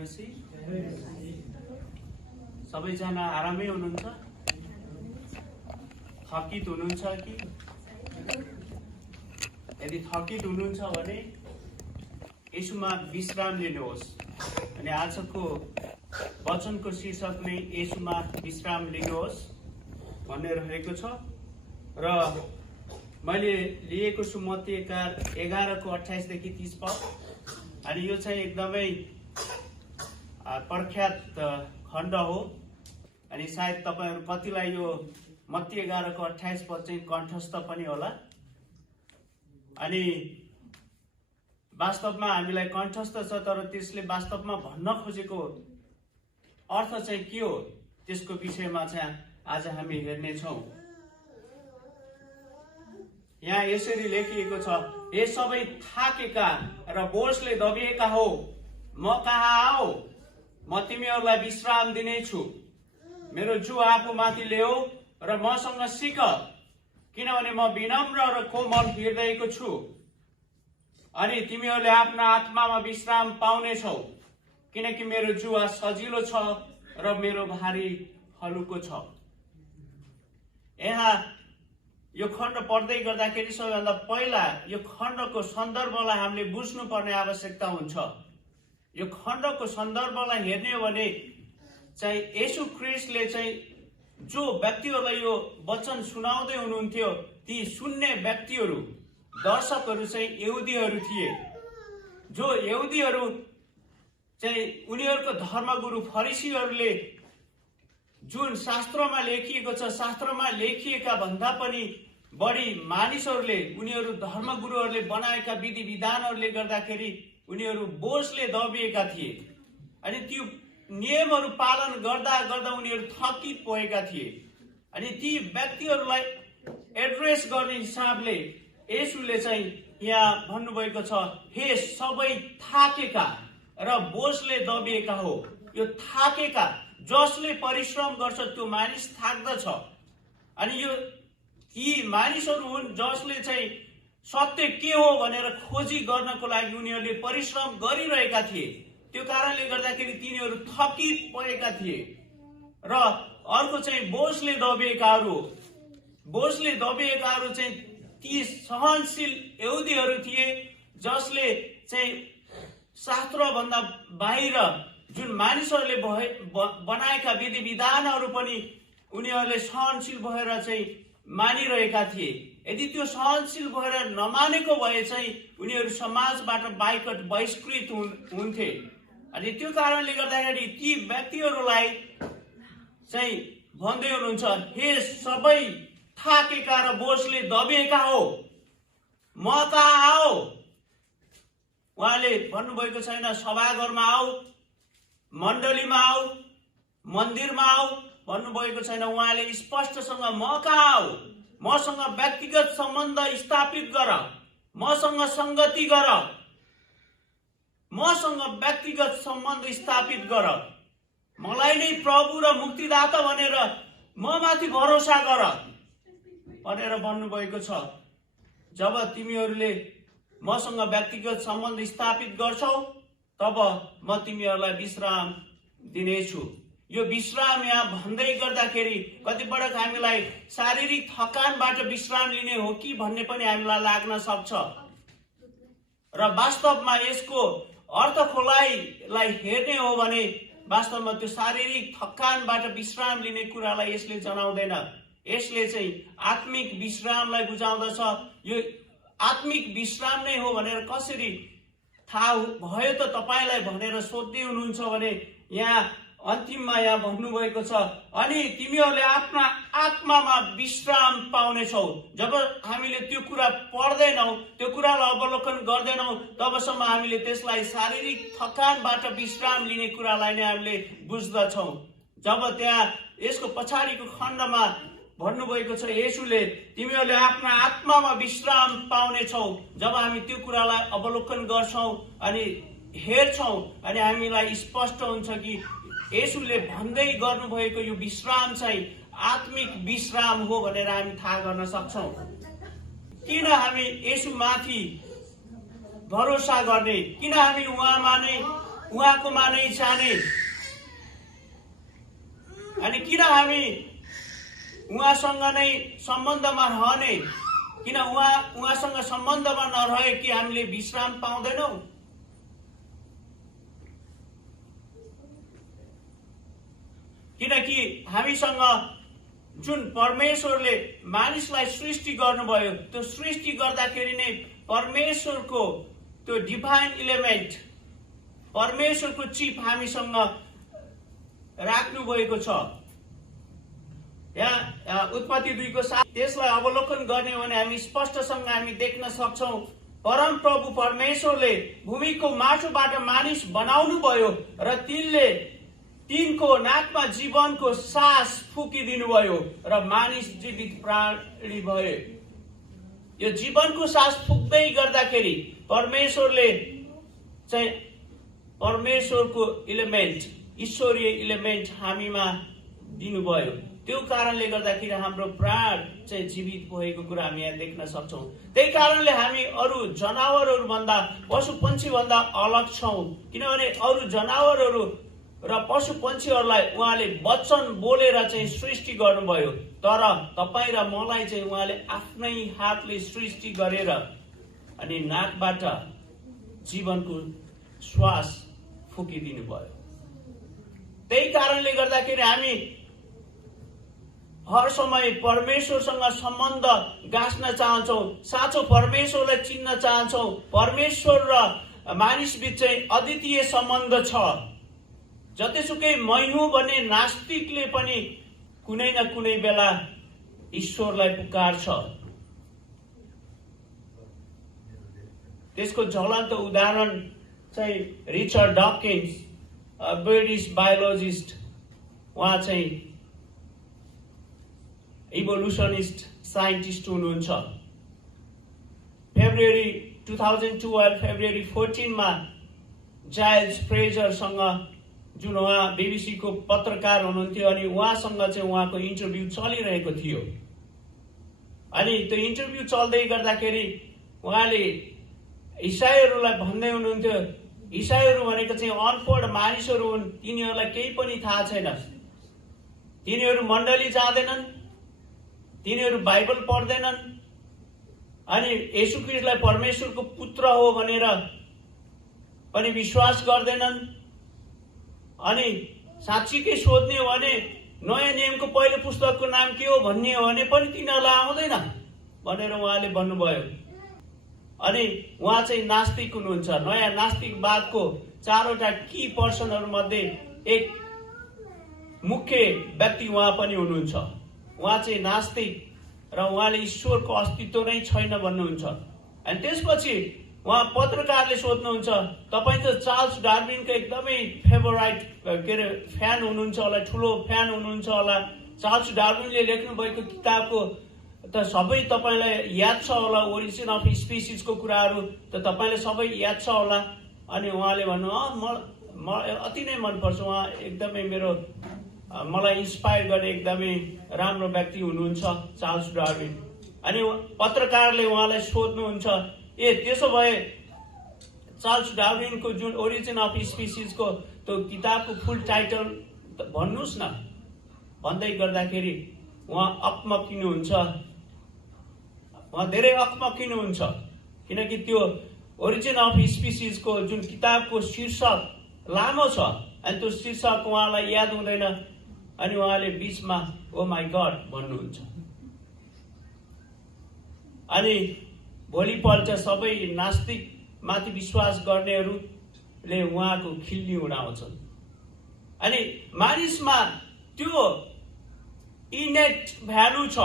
मसीह सबैजना आरामै हुनुहुन्छ? थकित हुनुहुन्छ कि? यदि थकित हुनुहुन्छ भने यसुमा विश्राम लिनुहोस्। अनि आजको वचनको शीर्षक नै यसुमा विश्राम लिनुहोस् भनेर रहेको छ र मैले लिएको छु मत्ती 11:28 देखि 30 पद। अनि यो चाहिँ एकदमै प्रख्यात खण्ड हो। अनि सायद तपाईहरु कतिलाई यो मत्ती 11:28 पद चाहिँ कण्ठस्थ पनि होला। अनि वास्तवमा हामीलाई कण्ठस्थ छ, तर त्यसले वास्तवमा भन्न खोजेको अर्थ चाहिँ के हो त्यसको विषयमा चाहिँ आज हामी हेर्ने छौं। यहाँ यसरी लेखिएको छ, हे सबै थाकेका र बोझले दबिएका हो, म कहाँ आओ, म तिमीहरूलाई विश्राम दिनेछु। मेरो जिउ आफूमाथि ल्याऊ र मसँग सिक, किनभने म विनम्र र कोमल हृदयको छु, अनि तिमीहरूले आफ्ना आत्मामा विश्राम पाउनेछौ, किनकि मेरो जुवा सजिलो छ र मेरो भारी हलुको छ। यहाँ यो खण्ड पढ्दै गर्दाखेरि सबैभन्दा पहिला यो खण्डको सन्दर्भलाई हामीले बुझ्नुपर्ने आवश्यकता हुन्छ। यो खण्डको सन्दर्भलाई हेर्ने हो भने चाहिँ येशू ख्रीष्टले चाहिँ जो व्यक्तिहरूलाई यो वचन सुनाउँदै हुनुहुन्थ्यो, ती सुन्ने व्यक्तिहरू, दर्शकहरू चाहिँ यहुदीहरू थिए। जो यहुदीहरू चाहिँ उनीहरूको धर्मगुरु फरिसीहरूले जुन शास्त्रमा लेखिएको छ, शास्त्रमा लेखिएका भन्दा पनि बढी मानिसहरूले, उनीहरू धर्मगुरुहरूले बनाएका विधि विधानहरूले गर्दाखेरि उनीहरू बोझले दबिएका थिए। अनि त्यो नियमहरू पालन गर्दा गर्दा उनीहरू थकित भएका थिए। अनि ती व्यक्तिहरूलाई एड्रेस गर्ने हिसाबले येशूले चाहिँ यहाँ भन्नुभएको छ, हे सबै थाकेका र बोझले दबिएका हो। यो थाकेका, जसले परिश्रम गर्छ त्यो मानिस थाक्दछ। अनि यो यी मानिसहरू हुन् जसले चाहिँ सत्य के हो भनेर खोजी गर्नको लागि उनीहरूले परिश्रम गरिरहेका थिए। त्यो कारणले गर्दाखेरि तिनीहरू थकित भएका थिए। र अर्को चाहिँ बोझले दबिएकाहरू, बोझले दबिएकाहरू चाहिँ ती सहनशील यहुदीहरू थिए, जसले चाहिँ शास्त्रभन्दा बाहिर जुन मानिसहरूले बनाएका विधि विधानहरू पनि उनीहरूले सहनशील भएर चाहिँ मानिरहेका थिए। यदि त्यो सहनशील भएर नमानेको भए चाहिँ उनीहरू समाजबाट बहिष्कृत हुन्थे। अनि त्यो कारणले गर्दाखेरि ती व्यक्तिहरूलाई चाहिँ भन्दै हुनुहुन्छ, हे सबै थाकेका र बोझले दबिएका हो, म कहाँ आओ। उहाँले भन्नुभएको छैन सभाघरमा आऊ, मण्डलीमा आऊ, मन्दिरमा आऊ भन्नुभएको छैन। उहाँले स्पष्टसँग म कहाँ आऊ, मसँग व्यक्तिगत सम्बन्ध स्थापित गर, मसँग संगति गर, मसँग व्यक्तिगत सम्बन्ध स्थापित गर, मलाई नै प्रभु र मुक्तिदाता भनेर म माथि भरोसा गर भनेर भन्नुभएको छ। जब तिमीहरूले मसँग व्यक्तिगत सम्बन्ध स्थापित गर्छौ, तब म तिमीहरूलाई विश्राम दिनेछु। यो विश्राम यहाँ भन्दै गर्दाखेरि कतिपटक हामीलाई शारीरिक थकानबाट विश्राम लिने हो कि भन्ने पनि हामीलाई लाग्न सक्छ। र वास्तवमा यसको अर्थ खोलाइलाई हेर्ने हो भने वास्तवमा त्यो शारीरिक थकानबाट विश्राम लिने कुरालाई यसले जनाउँदैन। यसले चाहिँ आत्मिक विश्रामलाई बुझाउँदछ। यो आत्मिक विश्राम नै हो भनेर कसरी थाहा भयो त तपाईलाई भनेर सोध्दै हुनुहुन्छ भने यहाँ अन्तिममा यहाँ भन्नुभएको छ, अनि तिमीहरूले आफ्ना आत्मामा विश्राम पाउनेछौ। जब हामीले त्यो कुरा पढ्दैनौ, त्यो कुरालाई अवलोकन गर्दैनौ, तबसम्म हामीले त्यसलाई शारीरिक थकानबाट विश्राम लिने कुरालाई नै हामीले बुझ्दछौ। जब त्यहाँ यसको पछाडिको खण्डमा भन्नुभएको छ येशूले तिमीहरूले आफ्ना आत्मामा विश्राम पाउनेछौ, जब हामी त्यो कुरालाई अवलोकन गर्छौं अनि हेर्छौं अनि हामीलाई स्पष्ट हुन्छ कि येशूले भन्दै गर्नुभएको यो विश्राम चाहिँ आत्मिक विश्राम हो भनेर हामी थाहा गर्न सक्छौं। किन हामी येशू माथि भरोसा गर्ने, किन हामी उहाँमा नै उहाँकोमा नै जाने अनि किन हामी उहाँसँग नै सम्बन्धमा रहने, किन उहाँसँग सम्बन्धमा नरहे कि हामीले विश्राम पाउँदैनौँ? किनकि हामीसँग जुन परमेश्वरले मानिसलाई सृष्टि गर्नुभयो, त्यो सृष्टि गर्दाखेरि नै परमेश्वरको त्यो डिभाइन इलिमेन्ट, परमेश्वरको चिप हामीसँग राख्नु भएको छ। यहाँ उत्पत्ति 2:7 त्यसलाई अवलोकन गर्ने हो भने हामी स्पष्टसँग हामी देख्न सक्छौं, परम प्रभु परमेश्वरले भूमिको माटोबाट मानिस बनाउनु भयो र तिनको नाकमा जीवनको सास फुकिदिनु भयो र मानिस जीवित प्राणी भए। यो जीवनको सास फुक्दै गर्दाखेरि परमेश्वरले चाहिँ परमेश्वरको इलिमेन्ट, ईश्वरीय इलिमेन्ट हामीमा दिनुभयो। त्यो कारणले गर्दाखेरि हाम्रो प्राण चाहिँ जीवित भएको कुरा हामी यहाँ देख्न सक्छौं। त्यही कारणले हामी अरू जनावरहरू भन्दा, पशु पक्षी भन्दा अलग छौं, किनभने अरू जनावरहरू र पशु पक्षीहरूलाई उहाँले वचन बोलेर चाहिँ सृष्टि गर्नुभयो, तर तपाईँ र मलाई चाहिँ उहाँले आफ्नै हातले सृष्टि गरेर अनि नाकबाट जीवनको श्वास फुकिदिनु भयो। त्यही कारणले गर्दाखेरि हामी हर समय परमेश्वरसँग सम्बन्ध गाँच्न चाहन्छौं, साँचो परमेश्वरलाई चिन्न चाहन्छौं। परमेश्वर र मानिस बीच चाहिँ अद्वितीय सम्बन्ध छ। जतिसुकै मै हुँ भन्ने नास्तिकले पनि कुनै न कुनै बेला ईश्वरलाई पुकार्छ। त्यसको ज्वलन्त उदाहरण चाहिँ रिचर्ड डकिन्स, ब्रिटिश बायोलोजिस्ट, उहाँ चाहिँ इभोल्युसनिस्ट साइन्टिस्ट हुनुहुन्छ। फेब्रुअरी 2012 फेब्रुअरी 14 मा जाइल्स फ्रेजरसँग, जुन उहाँ बीबीसी को पत्रकार हुनुहुन्थ्यो, अनि उहाँसँग चाहिँ उहाँको इन्टरभ्यू चलिरहेको थियो। अनि त्यो इन्टरभ्यू चल्दै गर्दाखेरि उहाँले इसाईहरूलाई भन्दै हुनुहुन्थ्यो, इसाईहरू भनेको चाहिँ अनपढ मानिसहरू हुन्, तिनीहरूलाई केही पनि थाहा छैन, तिनीहरू मण्डली जाँदैनन्, तिनीहरू बाइबल पढ्दैनन्, अनि येशू ख्रीष्टलाई परमेश्वरको पुत्र हो भनेर पनि विश्वास गर्दैनन्। अनि साँच्चीकै सोध्ने हो भने नयाँ नियमको पहिलो पुस्तकको नाम के हो भन्ने हो भने पनि तिनीहरूलाई आउँदैन भनेर उहाँले भन्नुभयो। अनि उहाँ चाहिँ नास्तिक हुनुहुन्छ। नयाँ नास्तिकवादको 4वटा की पर्सनहरू मध्ये एक मुख्य व्यक्ति उहाँ पनि हुनुहुन्छ। उहाँ चाहिँ नास्तिक र उहाँले ईश्वरको अस्तित्व नै छैन भन्नुहुन्छ। अनि त्यसपछि उहाँ पत्रकारले सोध्नुहुन्छ, तपाईँ त चार्ल्स डार्विनको एकदमै फेभराइट फ्यान हुनुहुन्छ होला, ठुलो फ्यान हुनुहुन्छ होला, चार्ल्स डार्विनले लेख्नु भएको किताबको त सबै तपाईलाई याद छ होला, ओरिजिन अफ स्पिसिसको कुराहरू त तपाईलाई सबै याद छ होला। अनि उहाँले भन्नु, मलाई अति नै मनपर्छ, उहाँ एकदमै मलाई इन्स्पायर गर्ने एकदमै राम्रो व्यक्ति हुनुहुन्छ चार्ल्स डार्विन। अनि पत्रकारले उहाँलाई सोध्नुहुन्छ, त्यसो भए चार्ल्स डार्विनको जुन ओरिजिन अफ स्पिसिसको त्यो किताबको फुल टाइटल भन्नुहोस् न भन्दै गर्दाखेरि उहाँ अकमकिनुहुन्छ। उहाँ धेरै अकमकिनुहुन्छ, किनकि त्यो ओरिजिन अफ स्पिसिसको जुन किताबको शीर्षक लामो छ, अनि त्यो शीर्षक उहाँलाई याद हुँदैन। अनि उहाँले बीचमा ओ माई गॉड भन्नुहुन्छ। अनि भोलिपल्ट सबै नास्तिक माथि विश्वास गर्नेहरूले उहाँको खिल्ली उडाउँछन्। अनि मानिसमा त्यो इनेट भ्यालु छ।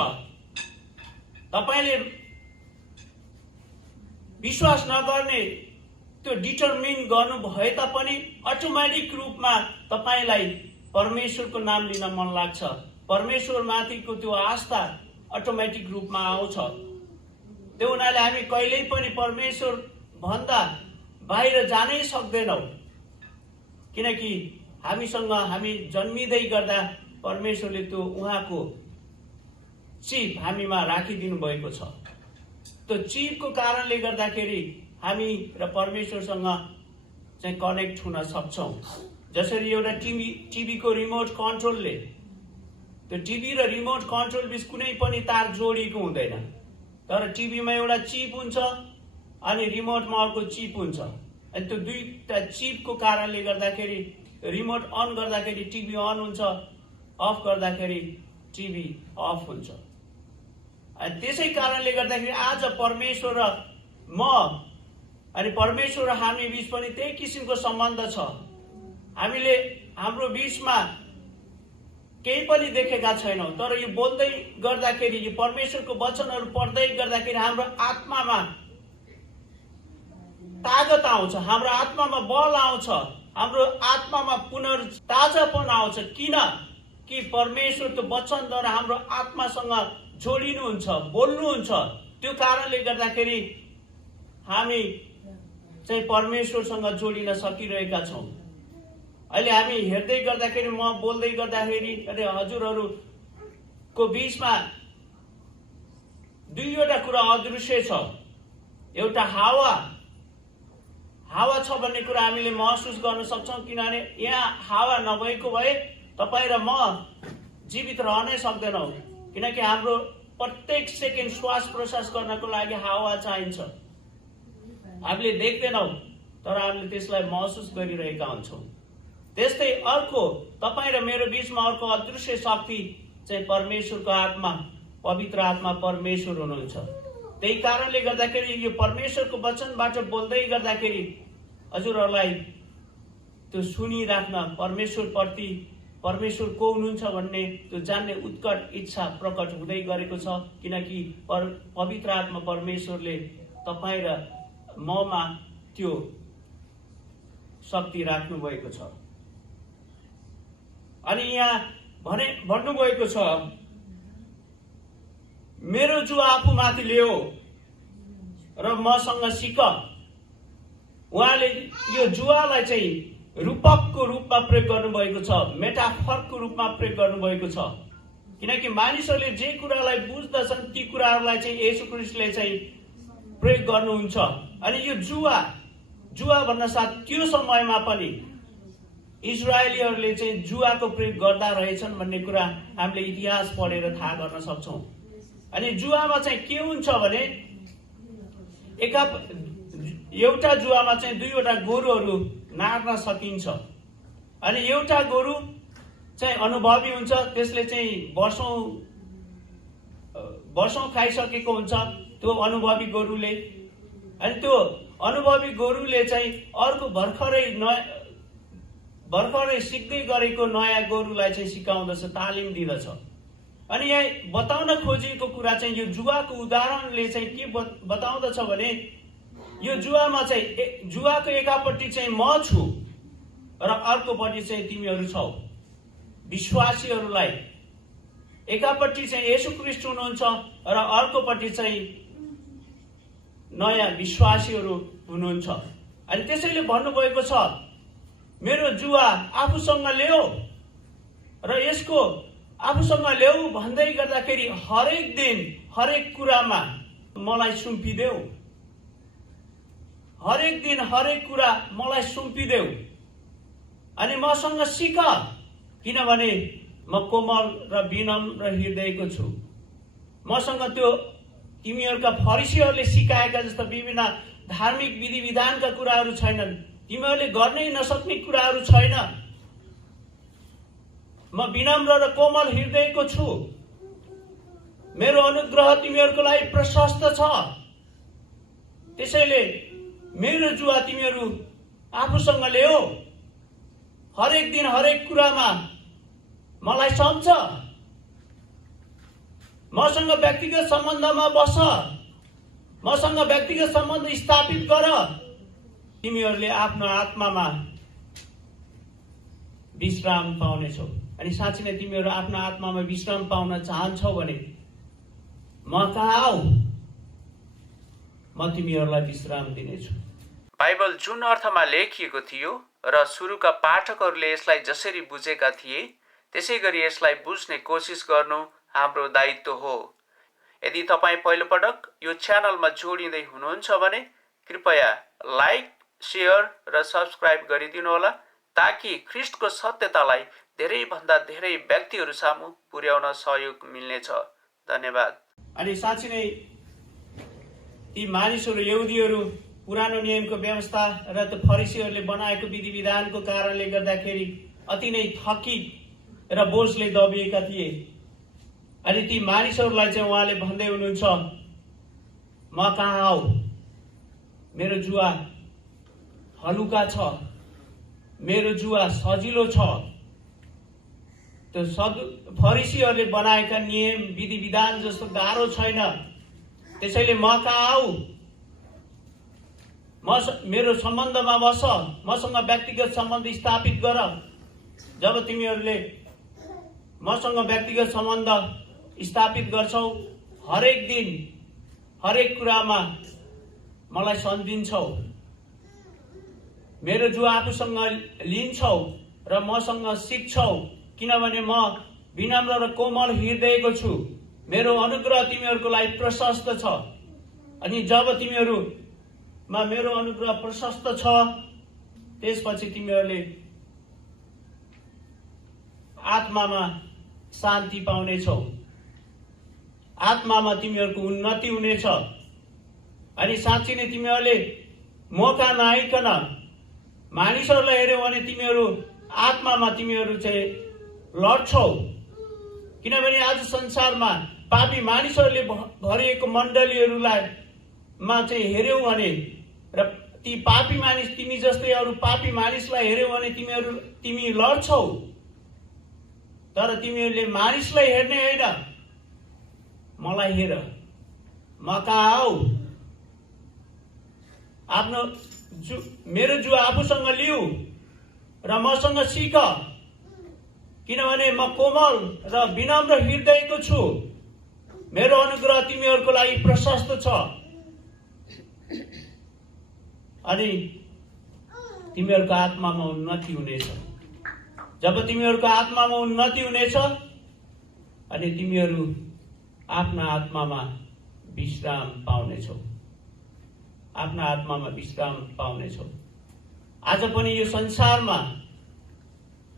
तपाईले विश्वास नगर्ने त्यो डिटरमिन गर्नु भए तापनि अटोमेटिक रूपमा तपाईलाई परमेश्वरको नाम लिन मन लाग्छ। परमेश्वर माथिको त्यो आस्था अटोमेटिक रूपमा आउँछ। त्यो हुनाले हामी कहिल्यै पनि परमेश्वर भन्दा बाहिर जानै सक्दैनौं, किनकि हामी जन्मिँदै गर्दा परमेश्वरले त्यो उहाँको चिप हामीमा राखिदिनु भएको छ। त्यो चिपको कारणले गर्दाखेरि हामी र परमेश्वरसँग चाहिँ कनेक्ट हुन सक्छौँ। जसरी एउटा टिभीको रिमोट कन्ट्रोलले, त्यो टिभी र रिमोट कन्ट्रोल बीच कुनै पनि तार जोडिएको हुँदैन, तर टिभीमा एउटा चिप हुन्छ अनि रिमोटमा अर्को चिप हुन्छ, अनि त्यो दुईटा चिपको कारणले गर्दाखेरि रिमोट अन गर्दाखेरि टिभी अन हुन्छ, अफ गर्दाखेरि टिभी अफ हुन्छ। अनि त्यसै कारणले गर्दाखेरि आज परमेश्वर र म अनि परमेश्वर र हामी बीच पनि त्यही किसिमको सम्बन्ध छ। हामीले हाम्रो बीचमा केही पनि देखेका छैनौँ, तर यो बोल्दै गर्दाखेरि, यो परमेश्वरको वचनहरू पढ्दै गर्दाखेरि हाम्रो आत्मामा तागत आउँछ, हाम्रो आत्मामा बल आउँछ, हाम्रो आत्मामा पुनर्ताजापन आउँछ। किन कि परमेश्वरको वचनद्वारा हाम्रो आत्मासँग जोडिनुहुन्छ, बोल्नुहुन्छ। त्यो कारणले गर्दाखेरि हामी चाहिँ परमेश्वरसँग जोडिन सकिरहेका छौँ। अहिले हामी हेर्दै गर्दाखेरि, म बोल्दै गर्दाखेरि अनि हजुरहरूको बीचमा दुईवटा कुरा अदृश्य छ। एउटा हावा छ भन्ने कुरा हामीले महसुस गर्न सक्छौँ, किनभने यहाँ हावा नभएको भए तपाईँ र म जीवित रहनै सक्दैनौँ, किनकि हाम्रो प्रत्येक सेकेन्ड श्वास प्रश्वास गर्नको लागि हावा चाहिन्छ। हामीले देख्दैनौँ, तर हामीले त्यसलाई महसुस गरिरहेका हुन्छौँ। त्यस्तै अर्को तपाईँ र मेरो बीचमा अर्को अदृश्य शक्ति चाहिँ परमेश्वरको आत्मा, पवित्र आत्मा परमेश्वर हुनुहुन्छ। त्यही कारणले गर्दाखेरि यो परमेश्वरको वचनबाट बोल्दै गर्दाखेरि हजुरहरूलाई त्यो सुनिराख्न, परमेश्वरप्रति परमेश्वर को हुनुहुन्छ भन्ने त्यो जान्ने उत्कट इच्छा प्रकट हुँदै गरेको छ, किनकि पवित्र आत्मा परमेश्वरले तपाईँ र ममा त्यो शक्ति राख्नु भएको छ। अनि यहाँ भन्नुभएको छ, मेरो जुवा आफूमाथि ल्याओ र मसँग सिक। उहाँले यो जुवालाई चाहिँ रूपकको रूपमा प्रयोग गर्नुभएको छ, मेटाफरको रूपमा प्रयोग गर्नुभएको छ, किनकि मानिसहरूले जे कुरालाई बुझ्दछन् ती कुराहरूलाई चाहिँ येशू ख्रीष्टले चाहिँ प्रयोग गर्नुहुन्छ। अनि यो जुवा भन्न साथ त्यो समयमा पनि इजरायलीहरूले चाहिँ जुवाको प्रयोग गर्दा रहेछन् भन्ने कुरा हामीले इतिहास पढेर थाहा गर्न सक्छौँ। अनि जुवामा चाहिँ के हुन्छ भने एउटा जुवामा चाहिँ दुईवटा गोरुहरू नार्न सकिन्छ। अनि एउटा गोरु चाहिँ अनुभवी हुन्छ, त्यसले चाहिँ वर्षौं खाइसकेको हुन्छ त्यो अनुभवी गोरुले। अनि त्यो अनुभवी गोरुले चाहिँ अर्को भर्खरै सिक्दै गरेको नयाँ गोरुलाई चाहिँ सिकाउँदछ, तालिम दिँदछ। अनि यहाँ बताउन खोजिएको कुरा चाहिँ यो जुवाको उदाहरणले चाहिँ के बताउँदछ भने यो जुवामा चाहिँ जुवाको एकापट्टि चाहिँ म छु र अर्कोपट्टि चाहिँ तिमीहरू छौ। विश्वासीहरूलाई एकापट्टि चाहिँ येशू ख्रीष्ट हुनुहुन्छ र अर्कोपट्टि चाहिँ नयाँ विश्वासीहरू हुनुहुन्छ। अनि त्यसैले भन्नुभएको छ, मेरो जुवा आफूसँग ल्याऊ र यसको आफूसँग ल्याऊ भन्दै गर्दाखेरि हरेक दिन हरेक कुरामा मलाई सुम्पिदेऊ, हरेक दिन हरेक कुरा मलाई सुम्पिदेऊ अनि मसँग सिक, किनभने म कोमल र विनम्र हृदयको छु। मसँग त्यो तिमीहरूका फरिसीहरूले सिकाएका जस्ता विभिन्न धार्मिक विधि विधानका कुराहरू छैनन्, तिमीहरूले गर्नै नसक्ने कुराहरू छैन। म विनम्र र कोमल हृदयको छु, मेरो अनुग्रह तिमीहरूको लागि प्रशस्त छ। त्यसैले मेरो जुवा तिमीहरू आफूसँग ल्याऊ, हरेक दिन हरेक कुरामा मलाई सम्झ, मसँग व्यक्तिगत सम्बन्धमा बस, मसँग व्यक्तिगत सम्बन्ध स्थापित गर। तिमीहरूले आफ्नो आत्मामा विश्राम पाउनेछौ। अनि साँच्चै नै तिमीहरू आफ्नो आत्मामा विश्राम पाउन चाहन्छौ भने म कहाँ आऊ, म तिमीहरूलाई विश्राम दिनेछु। बाइबल जुन अर्थमा लेखिएको थियो र सुरुका पाठकहरूले यसलाई जसरी बुझेका थिए त्यसै गरी यसलाई बुझ्ने कोसिस गर्नु हाम्रो दायित्व हो। यदि तपाईँ पहिलोपटक यो च्यानलमा जोडिँदै हुनुहुन्छ भने कृपया लाइक शेयर र सब्सक्राइब गरिदिनु होला ताकि ख्रिस्टको सत्यतालाई धेरैभन्दा धेरै व्यक्तिहरू सामु पुर्याउन सहयोग मिल्नेछ। धन्यवाद। अनि साँच्चै नै ती मानिसहरू यहुदीहरू पुरानो नियमको व्यवस्था र त्यो फरिसीहरूले बनाएको विधि विधानको कारणले गर्दाखेरि अति नै थकित र बोझले दबिएका थिए। अनि ती मानिसहरूलाई चाहिँ उहाँले भन्दै हुनुहुन्छ, म कहाँ आऊ, मेरो जुवा हलुका छ, मेरो जुवा सजिलो छ। त्यो फरिसीहरूले बनाएका नियम विधि विधान जस्तो गाह्रो छैन। त्यसैले म कहाँ आऊ, मेरो सम्बन्धमा बस, मसँग व्यक्तिगत सम्बन्ध स्थापित गर। जब तिमीहरूले मसँग व्यक्तिगत सम्बन्ध स्थापित गर्छौ, हरेक दिन हरेक कुरामा मलाई सम्झिन्छौ, मेरो जुवा आफूसँग लिन्छौ र मसँग सिक्छौ, किनभने म विनम्र र कोमल हृदयको छु। मेरो अनुग्रह तिमीहरूको लागि प्रशस्त छ। अनि जब तिमीहरूमा मेरो अनुग्रह प्रशस्त छ, त्यसपछि तिमीहरूले आत्मामा शान्ति पाउनेछौ, आत्मामा तिमीहरूको उन्नति हुनेछ। अनि साँच्चै नै तिमीहरूले मौका नआइकन मानिसहरूलाई हेऱ्यौ भने तिमीहरू आत्मामा तिमीहरू चाहिँ लड्छौ। किनभने आज संसारमा पापी मानिसहरूले भरिएको मण्डलीहरूलाई चाहिँ हेऱ्यौ भने र ती पापी मानिस तिमी जस्तै अरू पापी मानिसलाई हेऱ्यौ भने तिमी लड्छौ। तर तिमीहरूले मानिसलाई हेर्ने होइन, मलाई हेर, म कहाँ आऊ, मेरो जुवा आफूसँग लिऊ र मसँग सिक, किनभने म कोमल र विनम्र हृदयको छु। मेरो अनुग्रह तिमीहरूको लागि प्रशस्त छ। अनि तिमीहरूको आत्मामा उन्नति हुनेछ। जब तिमीहरूको आत्मामा उन्नति हुनेछ अनि तिमीहरू आफ्ना आत्मामा विश्राम पाउनेछौ, आफ्ना आत्मामा विश्राम पाउनेछौ। आज पनि यो संसारमा,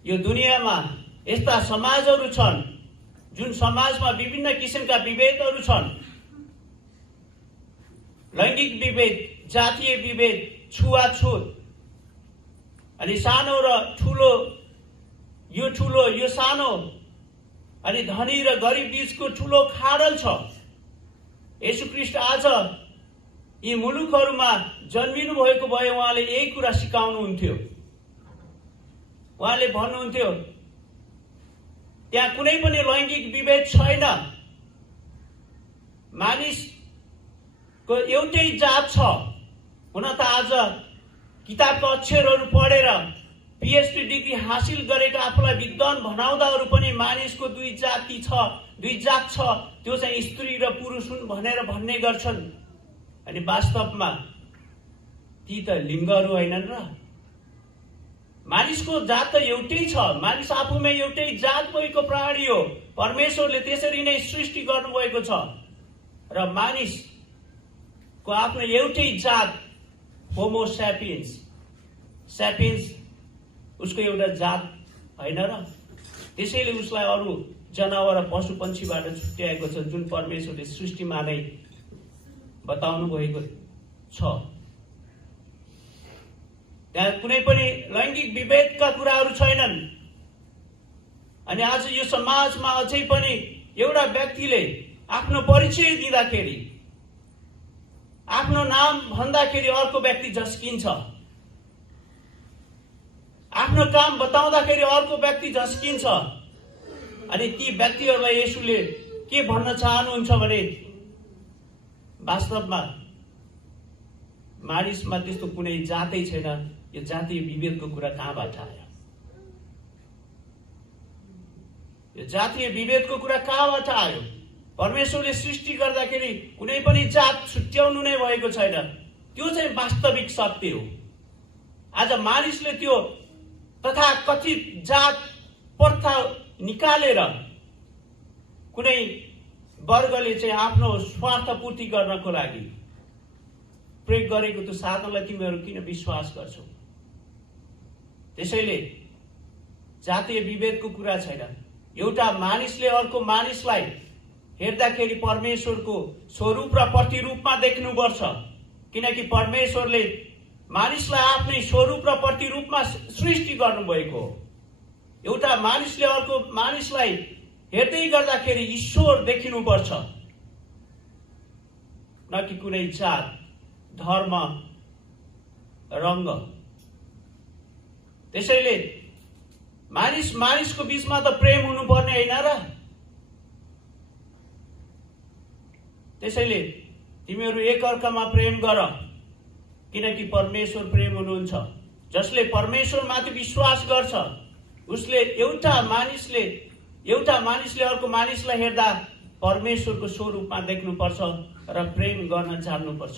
यो दुनियाँमा यस्ता समाजहरू छन् जुन समाजमा विभिन्न किसिमका विभेदहरू छन्। लैङ्गिक विभेद, जातीय विभेद, छुवाछुत, अनि सानो र ठुलो, यो ठुलो यो सानो, अनि धनी र गरिब बीचको ठुलो खाडल छ। येशू ख्रीष्ट आज यी मुलुकहरूमा जन्मिनु भएको भए उहाँले यही कुरा सिकाउनुहुन्थ्यो। उहाँले भन्नुहुन्थ्यो त्यहाँ कुनै पनि लैङ्गिक विभेद छैन, मानिसको एउटै जात छ। हुन त आज किताबका अक्षरहरू पढेर पीएचडी डिग्री हासिल गरेका आफूलाई विद्वान भनाउँदाहरू पनि मानिसको दुई जात छ, त्यो चाहिँ स्त्री र पुरुष हुन् भनेर भन्ने गर्छन्। अनि वास्तवमा ती त लिङ्गहरू होइनन् र। मानिसको जात त एउटै छ। मानिस आफूमै एउटै जात भएको प्राणी हो। परमेश्वरले त्यसरी नै सृष्टि गर्नुभएको छ र मानिसको आफ्नो एउटै जात होमो स्यापियन्स, उसको एउटा जात होइन र। त्यसैले उसलाई अरू जनावर र पशु पन्छीबाट छुट्याएको छ, जुन परमेश्वरले सृष्टिमा नै बताउनु भएको छ। त्यहाँ कुनै पनि लैङ्गिक विभेदका कुराहरू छैनन्। अनि आज यो समाजमा अझै पनि एउटा व्यक्तिले आफ्नो परिचय दिँदाखेरि, आफ्नो नाम भन्दाखेरि अर्को व्यक्ति झस्किन्छ, आफ्नो काम बताउँदाखेरि अर्को व्यक्ति झस्किन्छ। अनि ती व्यक्तिहरूलाई येशूले के भन्न चाहनुहुन्छ भने वास्तवमा मानिसमा त्यस्तो कुनै जातै छैन। यो जातीय विभेदको कुरा कहाँबाट आयो? यो जातीय विभेदको कुरा कहाँबाट आयो? परमेश्वरले सृष्टि गर्दाखेरि कुनै पनि जात छुट्याउनु नै भएको छैन। त्यो चाहिँ वास्तविक सत्य हो। आज मानिसले त्यो तथाकथित जात प्रथा निकालेर कुनै वर्गले चाहिँ आफ्नो स्वार्थ पूर्ति गर्नको लागि प्रयोग गरेको त्यो साधनलाई तिमीहरू किन विश्वास गर्छौ? त्यसैले जातीय विभेदको कुरा छैन। एउटा मानिसले अर्को मानिसलाई हेर्दाखेरि परमेश्वरको स्वरूप र प्रतिरूपमा देख्नुपर्छ, किनकि परमेश्वरले मानिसलाई आफ्नै स्वरूप र प्रतिरूपमा सृष्टि गर्नुभएको हो। एउटा मानिसले अर्को मानिसलाई हेर्दै गर्दाखेरि ईश्वर देखिनुपर्छ, न कि कुनै जात, धर्म, रङ्ग। त्यसैले मानिसको बीचमा त प्रेम हुनुपर्ने होइन र? त्यसैले तिमीहरू एकअर्कामा प्रेम गर, किनकि परमेश्वर प्रेम हुनुहुन्छ। जसले परमेश्वरमाथि विश्वास गर्छ उसले एउटा मानिसले अर्को मानिसलाई हेर्दा परमेश्वरको स्वरूपमा देख्नुपर्छ र प्रेम गर्न जान्नुपर्छ,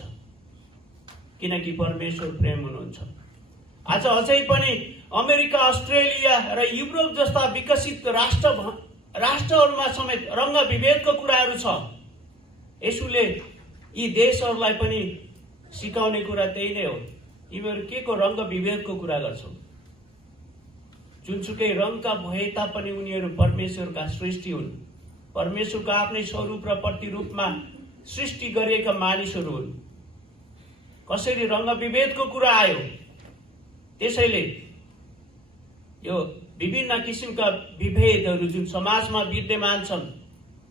किनकि परमेश्वर प्रेम हुनुहुन्छ। आज अझै पनि अमेरिका, अस्ट्रेलिया र युरोप जस्ता विकसित राष्ट्रहरूमा समेत रङ्ग विभेदको कुराहरू छ। यसुले यी देशहरूलाई पनि सिकाउने कुरा त्यही नै हो। तिमीहरू के को रङ्ग विभेदको कुरा गर्छौ? जुनसुकै रङका भए तापनि उनीहरू परमेश्वरका सृष्टि हुन्। परमेश्वरको आफ्नै स्वरूप र प्रतिरूपमा सृष्टि गरिएका मानिसहरू हुन्। कसरी रङ्ग विभेदको कुरा आयो? त्यसैले यो विभिन्न किसिमका विभेदहरू जुन समाजमा विद्यमान छन्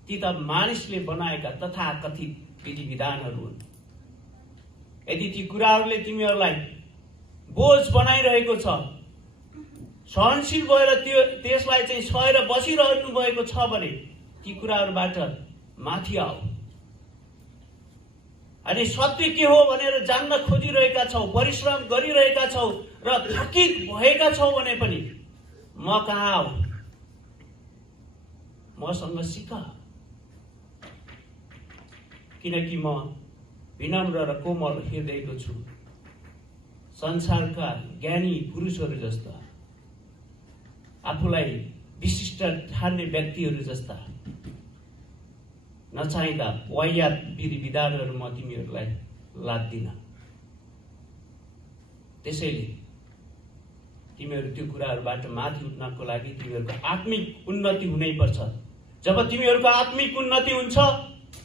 ती त मानिसले बनाएका तथाकथित विधि विधानहरू हुन्। यदि ती कुराहरूले तिमीहरूलाई बोझ बनाइरहेको छ, सहनशील भएर त्यसलाई चाहिँ सहेर बसिरहनु भएको छ भने ती कुराहरूबाट माथि आऊ। अनि सत्य के हो भनेर जान्न खोजिरहेका छौ, परिश्रम गरिरहेका छौ र थकित भएका छौ भने पनि म कहाँ आऊ, मसँग सिक, किनकि म विनम्र र कोमल हृदयको छु। संसारका ज्ञानी पुरुषहरू जस्ता, आफूलाई विशिष्ट ठान्ने व्यक्तिहरू जस्ता नचाहिँदा वाहियात विधि विधानहरू म तिमीहरूलाई लाद्दिन। त्यसैले तिमीहरू त्यो कुराहरूबाट माथि उठ्नको लागि तिमीहरूको आत्मिक उन्नति हुनैपर्छ। जब तिमीहरूको आत्मिक उन्नति हुन्छ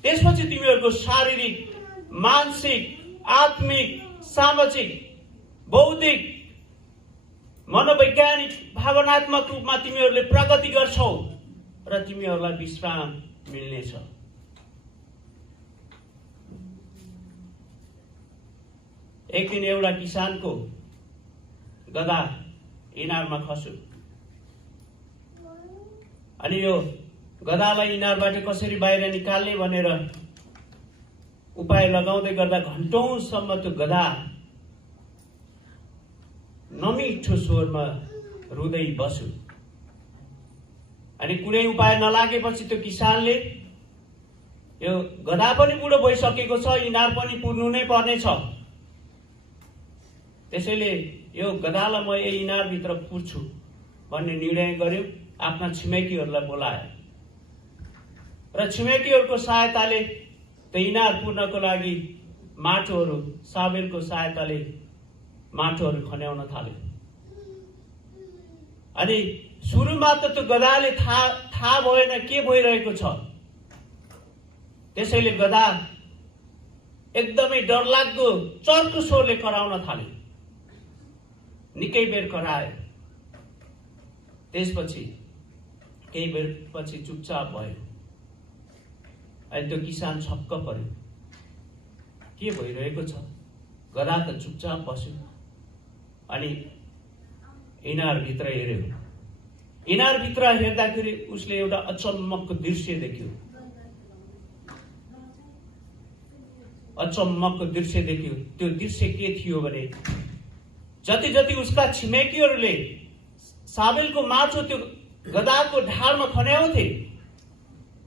त्यसपछि तिमीहरूको शारीरिक, मानसिक, आत्मिक, सामाजिक, बौद्धिक, मनोवैज्ञानिक, भावनात्मक रूपमा तिमीहरूले प्रगति गर्छौ र तिमीहरूलाई विश्राम मिल्नेछ। एक दिन एउटा किसानको गधा इनारमा खस्यो। अनि यो गधालाई इनारबाट कसरी बाहिर निकाल्ने भनेर उपाय लगाउँदै गर्दा घण्टौंसम्म त्यो गधा नमिठो स्वरमा रुँदै बस्यो। अनि कुनै उपाय नलागेपछि त्यो किसानले यो गधा पनि बुढो भइसकेको छ, इनार पनि पुर्नु नै पर्नेछ, त्यसैले यो गधालाई म यही इनारभित्र पुर्छु भन्ने निर्णय गर्यो। आफ्ना छिमेकीहरूलाई बोलायो र छिमेकीहरूको सहायताले त्यो इनार पुर्नको लागि माटोहरू, साबेलको सहायताले माटोहरू खन्याउन थाल्यो। अनि सुरुमा त त्यो गधाले थाहा भएन के भइरहेको छ। त्यसैले गधा एकदमै डरलाग्दो चर्को स्वरले कराउन थाल्यो। निकै बेर करायो। त्यसपछि केही बेर पछि चुपचाप भयो। अनि त्यो किसान छक्क पर्यो, के भइरहेको छ? गधा त चुपचाप बस्यो। अनि इनारभित्र हेर्यो। इनारभित्र हेर्दाखेरि उसले एउटा अचम्मको दृश्य देख्यो। अचम्मको दृश्य देख्यो। त्यो दृश्य के थियो भने जति जति उसका छिमेकीहरूले साबेलको माटो त्यो गधाको ढाडमा खन्याउँथे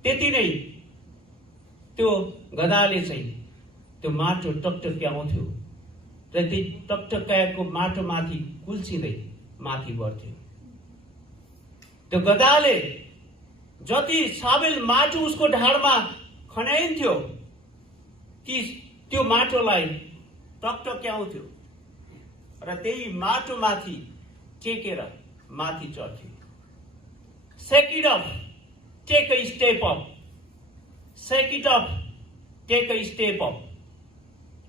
त्यति नै त्यो गधाले चाहिँ त्यो माटो टकटक्याउँथ्यो र त्यो टकटक्याएको माटो माथि कुल्चिँदै माथि बढ्थ्यो। त्यो गधाले जति साबेल माटो उसको ढाडमा खन्याइन्थ्यो त्यो माटोलाई टकटक्याउँथ्यो र त्यही माटोमाथि टेकेर माथि चढ्थ्यो। Shake it up, take a step up. Shake it up, take a step up.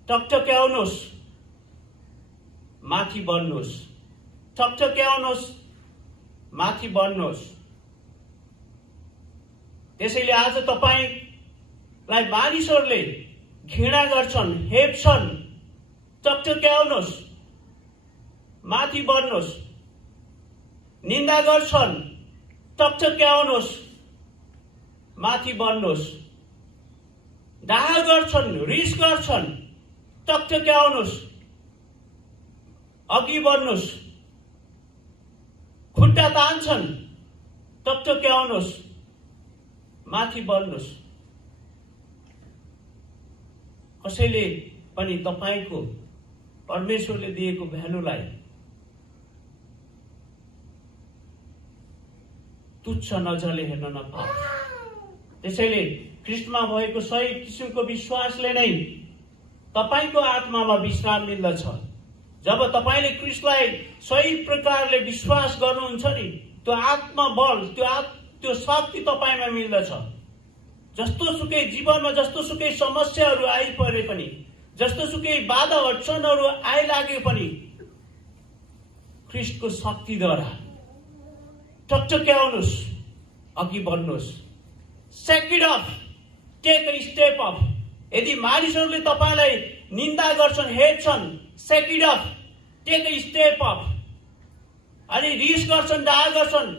टकटक्याउनुहोस्, माथि बढ्नुहोस्। टकटक्याउनुहोस्, माथि बढ्नुहोस्। त्यसैले आज तपाईलाई मानिसहरूले घृणा गर्छन्, हेप्छन्। टकटक्याउनुहोस्, माथि बढ्नुहोस्। निन्दा गर्छन्, टकटक्याउनुहोस्, माथि बढ्नुहोस्। डाह गर्छन्, रिस गर्छन्, टकटक्याउनुहोस्, अघि बढ्नुहोस्। खुट्टा तान्छन्, टकटक्याउनुहोस्, माथि बढ्नुहोस्। कसैले पनि तपाईको परमेश्वरले दिएको भ्यालुलाई तुच्छ नजरले हेर्न नपाओस्। त्यसैले ख्रीष्टमा भएको सही किसिमको विश्वासले नै तपाईको आत्मामा विश्राम मिल्दछ। जब तपाईले ख्रीष्टलाई सही प्रकारले विश्वास गर्नुहुन्छ नि, त्यो आत्मबल, त्यो शक्ति तपाईमा मिल्दछ। जस्तोसुकै जीवनमा जस्तोसुकै समस्याहरू आइपरे पनि, जस्तोसुकै बाधा अडचनहरू आइलागे पनि ख्रीष्टको शक्तिद्वारा टकटक्याउनुहोस्, अघि बढ्नुहोस्। Shake it up, take a step up. यदि मानिसहरूले तपाईलाई निन्दा गर्छन्, हेर्छन्, shake it up, take a step up. अनि रिस गर्छन्, डाह गर्छन्,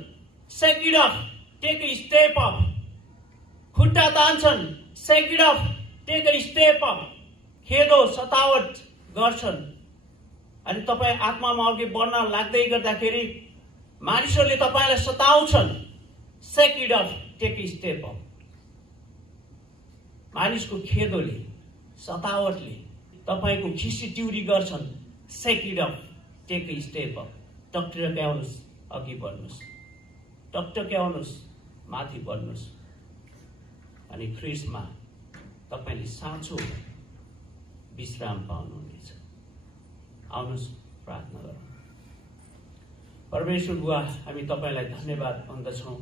shake it up, take a step up. खुट्टा तान्छन्, shake it up, take a step up. खेदो सतावट गर्छन् अनि तपाई आत्मामा अघि बढ्न लाग्दै गर्दाखेरि मानिसहरूले तपाईलाई सताउँछन्, shake it up, take a step up. मानिसको खेदोले, सतावटले तपाईको खिसी ट्युरी गर्छन्, shake it up, take a step up. टकटक्याउनुहोस्, अघि बढ्नुहोस्। टकटक्याउनुहोस्, माथि बढ्नुहोस्। अनि ख्रीष्टमा तपाईले साँचो विश्राम पाउनुहुनेछ। आउनुहोस् प्रार्थना गरौँ। परमेश्वर बुवा, हामी तपाईलाई धन्यवाद भन्दछौँ।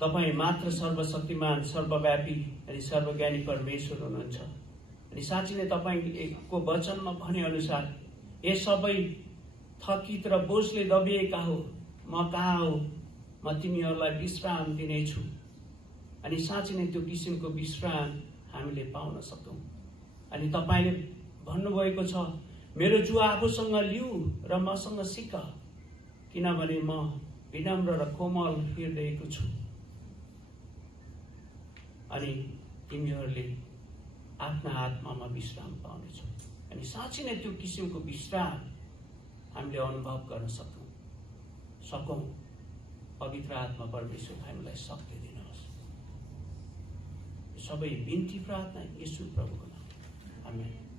तपाई मात्र सर्वशक्तिमान, सर्वव्यापी अनि सर्वज्ञानी परमेश्वर हुनुहुन्छ। अनि साँच्चै नै तपाईको वचनमा भने अनुसार ये सबै थकित र बोझले दबिएका हो, म कहाँ हो, म तिमीहरूलाई विश्राम दिनेछु। अनि साँच्चै नै त्यो किसिमको विश्राम हामीले पाउन सकौँ। अनि तपाईले भन्नुभएको छ, मेरो जुवा आफूसँग लिऊ र मसँग सिक, किनभने म विनम्र र कोमल हृदयको छु। अनि तिमीहरूले आफ्ना आत्मामा विश्राम पाउनेछौ। अनि साँच्चै नै त्यो किसिमको विश्राम हामीले अनुभव गर्न सकौँ। पवित्र आत्मा परमेश्वर हामीलाई शक्ति दिनुहोस्। सबै बिन्ती प्रार्थना येशू प्रभुको नाममा। आमेन।